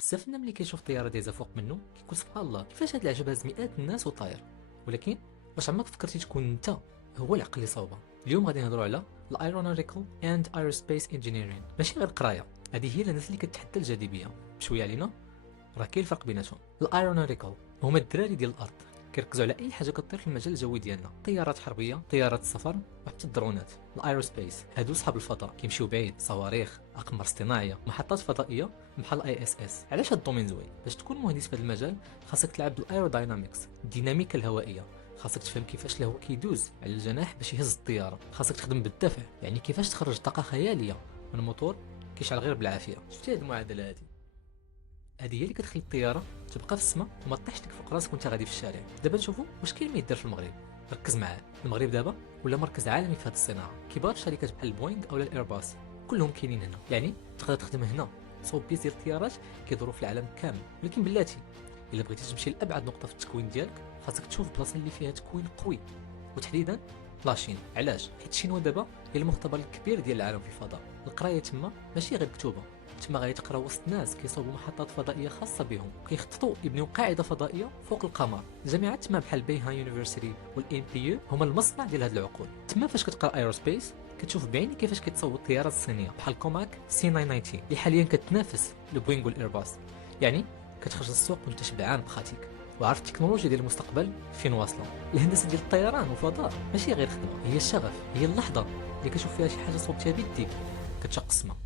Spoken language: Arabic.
بزاف الناس ملي كيشوف طياره دايزه فوق منه كيقول سبحان الله كيفاش هاد العجب هاز مئات الناس وطاير. ولكن واش عمرك فكرتي تكون انت هو العقل اللي صوبه؟ اليوم غادي نهضروا على الايرونوتيكال اند ايروسبيس انجينيرين، ماشي غير قرايه. هذه هي الناس اللي كتحدى الجاذبيه بشويه علينا. راه كاين الفرق بيناتهم. الايرونوتيكال هما الدراري ديال الارض، كيركزوا على اي حاجه كطير في المجال الجوي ديالنا، طيارات حربيه، طيارات السفر، وحتى الدرونات. الايروسبيس هادو صحاب الفضاء، كيمشيو بعيد، صواريخ، اقمار اصطناعيه، محطات فضائيه بحال اي اس اس. علاش هاد الدومين زوين؟ باش تكون مهندس في هذا المجال خاصك تلعب بالايروداينامكس، الديناميكا الهوائيه. خاصك تفهم كيفاش الهواء كيدوز على الجناح باش يهز الطياره. خاصك تخدم بالدفع، يعني كيفاش تخرج طاقه خياليه من موتور كيشعل غير بالعافيه. شفتي هاد المعادله هذه هي اللي كتخلي الطياره تبقى في السماء وما تطيحش لك فوق راسك وانت غادي في الشارع. دابا نشوفوا واش كاين ما يدار في المغرب. ركز معايا، المغرب دابا ولا مركز عالمي في هذه الصناعه. كبار الشركات بحال البوينغ او الايرباص كلهم كاينين هنا، يعني تقدر تخدم هنا. صوب بيس ديال الطيارات كيدوروا في العالم كامل. ولكن بلاتي الا بغيتي تمشي لابعد نقطه في التكوين ديالك خاصك تشوف بلاصه اللي فيها تكوين قوي، وتحديدا لاشين. علاش؟ حيت الشينوا دابا هي المختبر الكبير ديال العالم في الفضاء. القرايه تما ماشي غير مكتوبه، تما غادي تقرا وسط ناس كيصوبوا محطات فضائيه خاصه بهم، وكيخططوا يبنيو قاعده فضائيه فوق القمر. الجامعات تما بحال بيها يونيفرسيتي والان بي يو هما المصنع ديال هاد العقول. تما فاش كتقرا ايروسبيس كتشوف بعينك كيفاش كيتصوبوا الطيارات الصينيه بحال كوماك سي 990 اللي حاليا كتنافس البوينغ والايرباص. يعني كتخرج للسوق وانت شبعان بخاتيك وعارف التكنولوجيا ديال المستقبل فين واصله. الهندسه ديال الطيران والفضاء ماشي غير خدمه، هي الشغف، هي اللحظه اللي كتشوف فيها شي حاجه صوبتها بيديك كتشق السما.